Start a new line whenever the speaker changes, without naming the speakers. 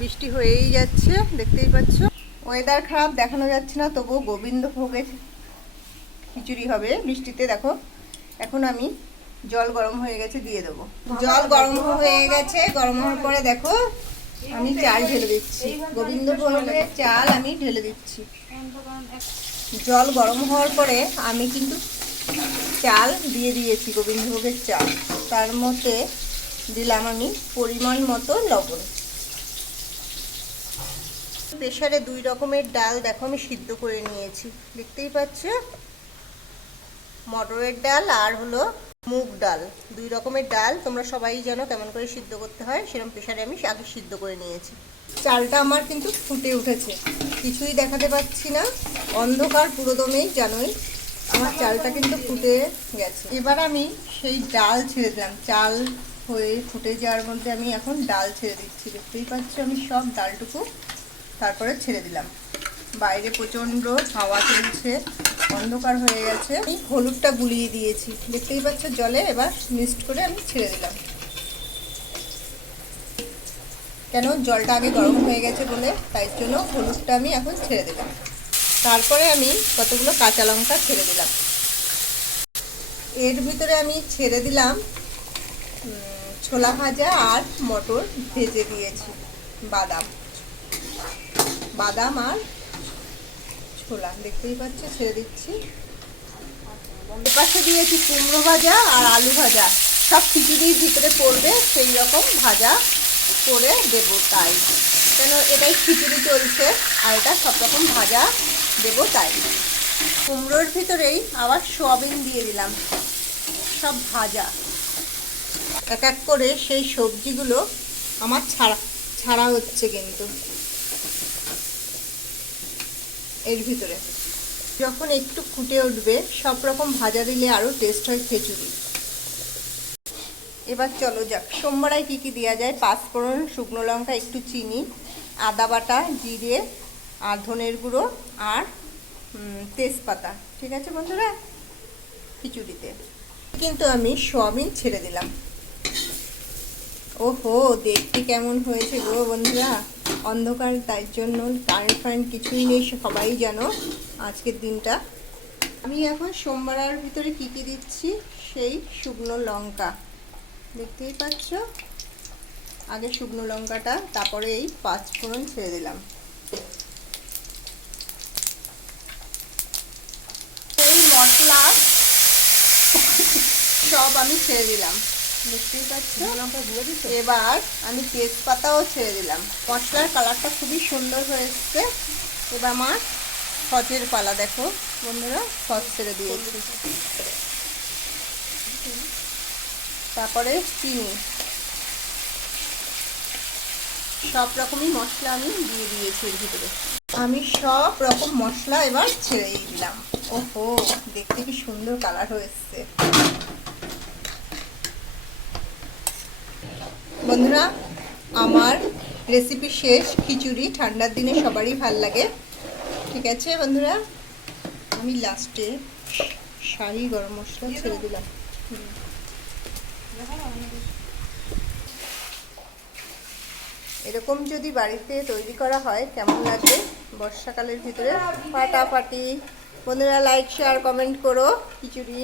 বৃষ্টি হয়েই যাচ্ছে, দেখতেই পাচ্ছ। ওয়েদার খারাপ, দেখানো যাচ্ছে না, তবুও গোবিন্দভোগের খিচুড়ি হবে। বৃষ্টিতে দেখো, এখন আমি জল গরম হয়ে গেছে, দিয়ে দেবো। জল গরম হয়ে গেছে, গরম হওয়ার পরে দেখো, আমি চাল ঢেলে দিচ্ছি। গোবিন্দভোগের চাল আমি ঢেলে দিচ্ছি। জল গরম হওয়ার পরে আমি কিন্তু চাল দিয়ে দিয়েছি, গোবিন্দভোগের চাল। তার মধ্যে দিলাম আমি পরিমাণ মতো লবণ। প্রেশারে দুই রকমের ডাল দেখো আমি সিদ্ধ করে নিয়েছি। দেখতেই পাচ্ছ? মটরের ডাল আর হলো মুগ ডাল। দুই রকমের ডাল, তোমরা সবাই জানো কেমন করে সিদ্ধ করতে হয় সেরকম প্রেশারে আমি আগে সিদ্ধ করে নিয়েছি। চালটা আমার কিন্তু ফুটে উঠেছে। কিছুই দেখাতে পাচ্ছি না। অন্ধকার পুরোদমেই জানোই আমার চালটা কিন্তু ফুটে গেছে। এবার আমি সেই ডাল ছেড়ে দিলাম। চাল হয়ে ফুটে যাওয়ার মধ্যে আমি এখন ডাল ছেড়ে দিচ্ছি। দেখতেই পাচ্ছ আমি সব ডালটুকু তারপরে ছেড়ে দিলাম। বাইরে প্রচণ্ড হাওয়া চলছে, অন্ধকার হয়ে গেছে। আমি হলুদটা গুলিয়ে দিয়েছি। দেখতেই পাচ্ছ জলে এবার মিক্সড করে আমি ছেড়ে দিলাম। কেন? জলটা আগে গরম হয়ে গেছে বলে, তাই জন্য হলুদটা আমি এখন ছেড়ে দিলাম। তারপরে আমি কতগুলো কাঁচা লঙ্কা ছেড়ে দিলাম। এর ভিতরে আমি ছেড়ে দিলাম ছোলা ভাজা আর মটর ভেজে দিয়েছি, বাদাম। বাদাম আর ছোলা, দেখতেই পাচ্ছ, ছেড়ে দিচ্ছি। পাশে দিয়েছি কুমড়ো ভাজা আর আলু ভাজা। সব খিচুড়ির ভিতরে পড়বে, সেই রকম ভাজা করে দেব তাই। কেন, এটাই খিচুড়ি চলছে, আর এটা সব রকম ভাজা দেব তাই। কুমড়োর ভিতরেই আবার সোয়াবিন দিয়ে দিলাম, সব ভাজা। এক এক করে সেই সবজিগুলো আমার ছাড়া ছাড়া হচ্ছে কিন্তু। এর ভিতরে। যখন একটু ফুটে উঠবে, সব রকম ভাজা দিলে আরও টেস্ট হয় খিচুড়ি। এবার চলো যাক সোমবারায় কী কী দেওয়া যায়? পাঁচফোড়ন, শুকনো লঙ্কা, একটু চিনি, আদা বাটা, জিরে আর ধনের গুঁড়ো আর তেজপাতা। ঠিক আছে বন্ধুরা? খিচুড়িতে। কিন্তু আমি সোয়াবিন ছেড়ে দিলাম। ওহো, দেখতে কেমন হয়েছে গো বন্ধুরা। অন্ধকার, তাই জন্য কারেন্ট ফারেন্ট কিছুই নেই, সবাই জানো আজকের দিনটা। আমি এখন সোমবারের ভিতরে কী কী দিচ্ছি? সেই শুকনো লঙ্কা। দেখতেই পাচ্ছ? আগে শুকনো লঙ্কাটা, তারপরে এই পাঁচ ফোড়ন ছেড়ে দিলাম। এই মশলা সব আমি ছেড়ে দিলাম। দেখতেই পাচ্ছ? এবার আমি তেজপাতাও ছেড়ে দিলাম। মশলার কালারটা খুবই সুন্দর হয়ে এসছে এবার আমার সচের পালা দেখো। বন্ধুরা সস ছেড়ে দিয়েছি। তারপরে চিনি। সব রকমই মশলা আমি দিয়ে দিয়েছি এর ভিতরে। আমি সব রকম মশলা এবার ছেড়ে দিলাম। ওহো দেখতে কি সুন্দর কালার হয়েছে। বন্ধুরা আমার রেসিপি শেষ। খিচুড়ি ঠান্ডার দিনে সবারই ভালো লাগে। ঠিক আছে বন্ধুরা? আমি লাস্টে শাহি গরম মশলা ছেড়ে দিলাম। এরকম যদি বাড়িতে তৈরি করা হয় কেমন লাগবে বর্ষাকালের ভিতরে? ফাটাফাটি। বন্ধুরা লাইক শেয়ার কমেন্ট করো। খিচুড়ি।